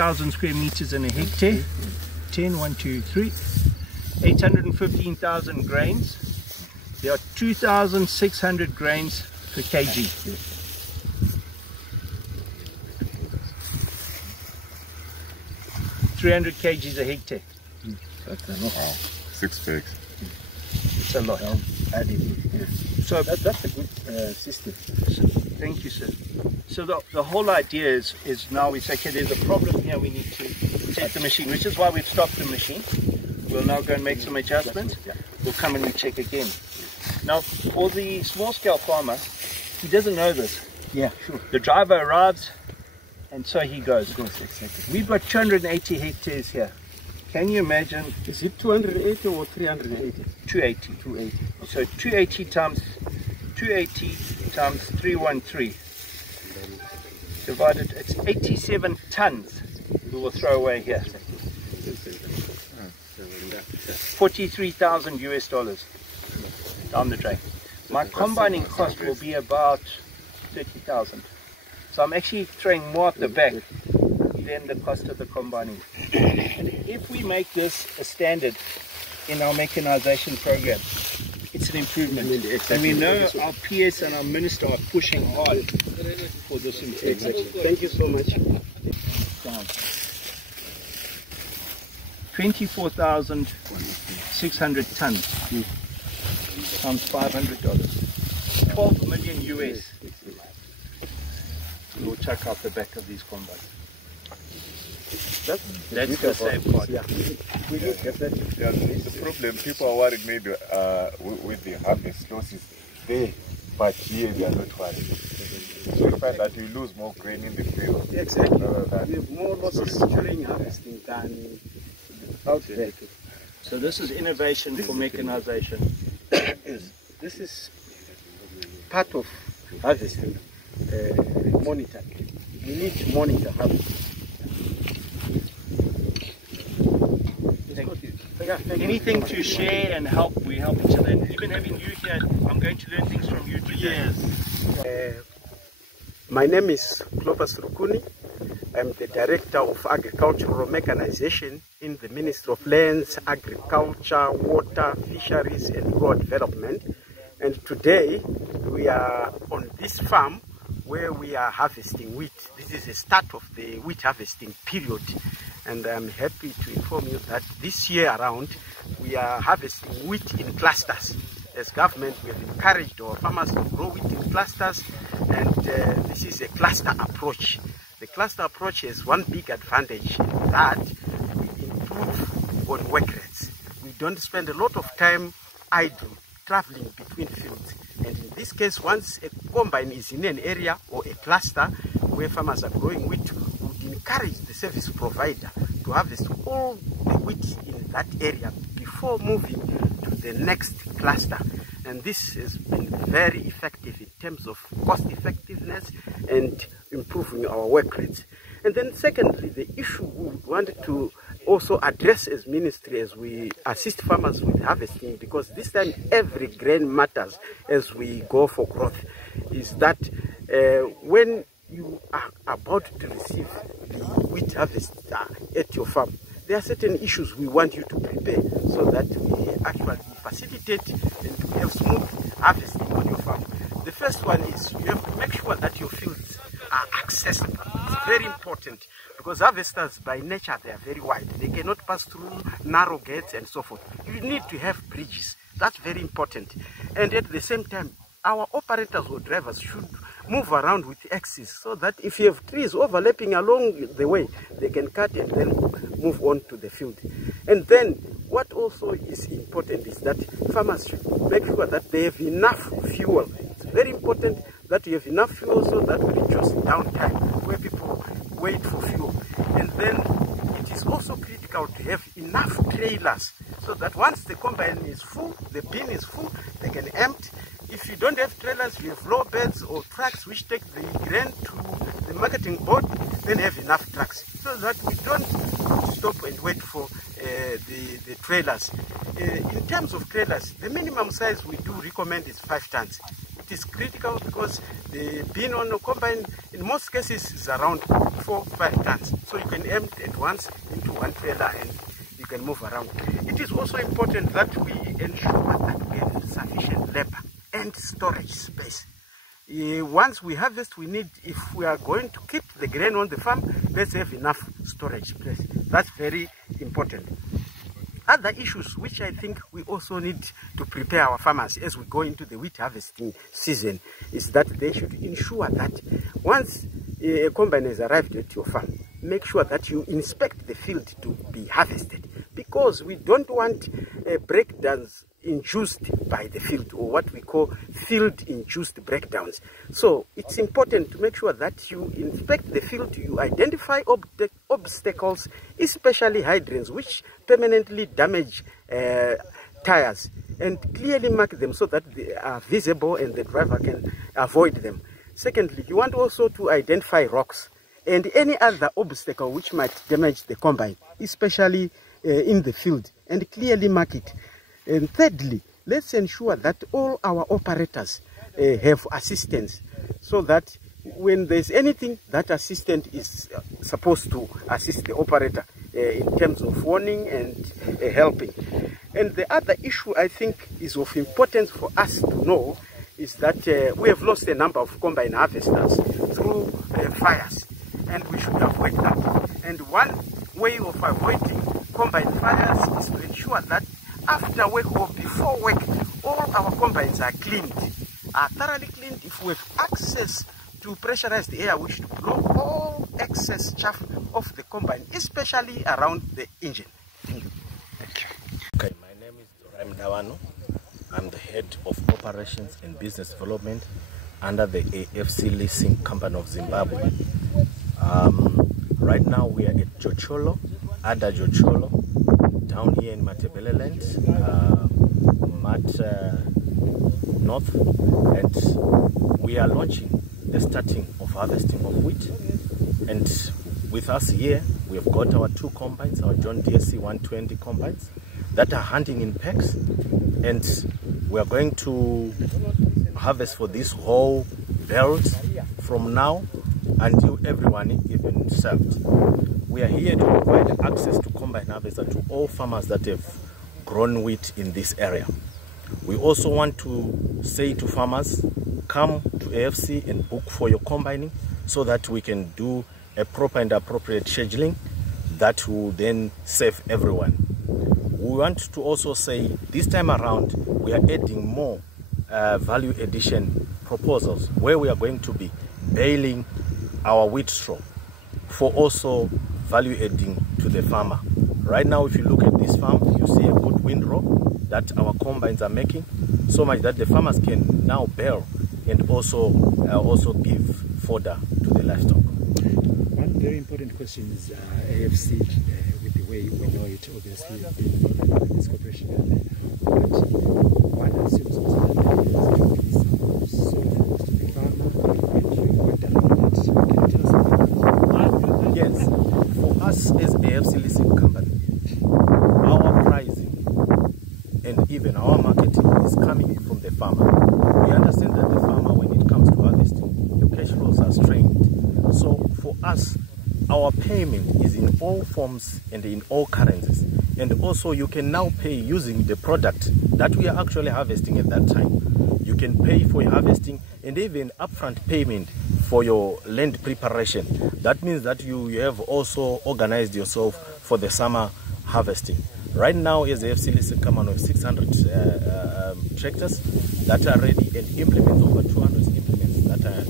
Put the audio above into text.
3,000 square meters in a hectare. 10, 1, 2, 3. 815,000 grains. There are 2,600 grains per kg. 300 kgs a hectare. That's a lot. 6 bags. It's a lot. So that's a good system. Thank you, sir. So the whole idea is now we say, okay, there's a problem here, we need to set the machine, which is why we've stopped the machine. We'll now go and make some adjustments. We'll come and we check again. Now, for the small-scale farmer, he doesn't know this. Yeah, sure. The driver arrives, and so he goes. Exactly. We've got 280 hectares here. Can you imagine? Is it 280 or 380? 280. 280. So 280 times 313 divided, it's 87 tons we will throw away here. 43,000 US dollars down the drain. My combining cost will be about 30,000. So I'm actually throwing more at the back than the cost of the combining. And if we make this a standard in our mechanization program, it's an improvement. And we know our PS and our minister are pushing hard for this improvement. Thank you so much. 24,600 tons times $500. 12 million US. We'll check out the back of these combines. That's the same part. Yeah. We look at that. Yeah, the problem, people are worried maybe with the harvest losses there, but here they are not worried. So you find that you lose more grain in the field. Exactly. We have more losses during harvesting than out there. So this is innovation for mechanization. This is part of harvesting. Monitor. We need to monitor harvesting. Thank you. Anything to share and help, we help each other. And even having you here, I'm going to learn things from you today. Yes. My name is Clopas Rukuni. I'm the Director of Agricultural Mechanization in the Ministry of Lands, Agriculture, Water, Fisheries and Rural Development. And today we are on this farm where we are harvesting wheat. This is the start of the wheat harvesting period. And I'm happy to inform you that this year around we are harvesting wheat in clusters. As government, we have encouraged our farmers to grow wheat in clusters, and this is a cluster approach. The cluster approach has one big advantage, in that we improve on work rates. We don't spend a lot of time idle, traveling between fields. And in this case, once a combine is in an area or a cluster where farmers are growing wheat, we would encourage the service provider to harvest all the wheat in that area before moving to the next cluster. And this has been very effective in terms of cost effectiveness and improving our work rates. And then secondly, the issue we want to also address as ministry as we assist farmers with harvesting, because this time every grain matters as we go for growth, is that when you are about to receive the wheat harvest at your farm, there are certain issues we want you to prepare so that we actually facilitate and to have smooth harvesting on your farm. The first one is you have to make sure that your fields are accessible. It's very important, because harvesters by nature, they are very wide. They cannot pass through narrow gates and so forth. You need to have bridges. That's very important. And at the same time, our operators or drivers should move around with axes, so that if you have trees overlapping along the way, they can cut and then move on to the field. And then what also is important is that farmers should make sure that they have enough fuel. It's very important that you have enough fuel so that we reduce downtime where people wait for fuel. And then it is also critical to have enough trailers so that once the combine is full, the bin is full, they can empty. If you don't have trailers, you have low beds or trucks which take the grain to the marketing board, then have enough trucks, so that we don't stop and wait for the trailers. In terms of trailers, the minimum size we do recommend is 5 tons. It is critical because the bin on a combine in most cases is around 4-5 tons. So you can empty at once into one trailer and you can move around. It is also important that we ensure that we have sufficient labor and storage space. Once we harvest, we need, if we are going to keep the grain on the farm, let's have enough storage space. That's very important. Other issues which I think we also need to prepare our farmers as we go into the wheat harvesting season is that they should ensure that once a combine has arrived at your farm, make sure that you inspect the field to be harvested, because we don't want breakdowns induced by the field, or what we call field induced breakdowns. So it's important to make sure that you inspect the field, you identify obstacles, especially hydrants which permanently damage tires, and clearly mark them so that they are visible and the driver can avoid them. Secondly, you want also to identify rocks and any other obstacle which might damage the combine, especially in the field, and clearly mark it. And thirdly, let's ensure that all our operators have assistance, so that when there's anything, that assistant is supposed to assist the operator in terms of warning and helping. And the other issue I think is of importance for us to know is that we have lost a number of combine harvesters through fires, and we should avoid that. And one way of avoiding combine fires is to ensure that after work or before work, all our combines are cleaned, are thoroughly cleaned. If we have access to pressurized air, we should blow all excess chaff off the combine, especially around the engine. Thank you. Okay, my name is Dawano. I'm the head of operations and business development under the AFC Leasing Company of Zimbabwe. Right now we are at Jotsholo ARDA down here in Matebeleland, North, and we are launching the starting of harvesting of wheat. And with us here, we have got our 2 combines, our John DSC 120 combines that are hunting in packs, and we are going to harvest for this whole belt from now until everyone even served. We are here to provide access to combine harvester to all farmers that have grown wheat in this area. We also want to say to farmers, come to AFC and book for your combining so that we can do a proper and appropriate scheduling that will then save everyone. We want to also say this time around we are adding more value addition proposals where we are going to be baling our wheat straw for also value adding to the farmer. Right now, if you look at this farm, you see a good windrow that our combines are making, so much that the farmers can now bale and also give fodder to the livestock. One very important question is AFC, with the way we know it, obviously, in this corporation, but one assumes also that there is going to be some sort to the farmer, and you wonder about that. Can you tell us about that? Yes, for us as AFC Leasing Company, our pricing and even our marketing is coming from the farmer. We understand that the farmer, when it comes to harvesting, your cash flows are strained. So for us, our payment is in all forms and in all currencies. And also you can now pay using the product that we are actually harvesting at that time. You can pay for your harvesting and even upfront payment for your land preparation. That means that you have also organized yourself for the summer harvesting. Right now, as the AFC Leasing Company of 600 tractors that are ready, and implements, over 200 implements that are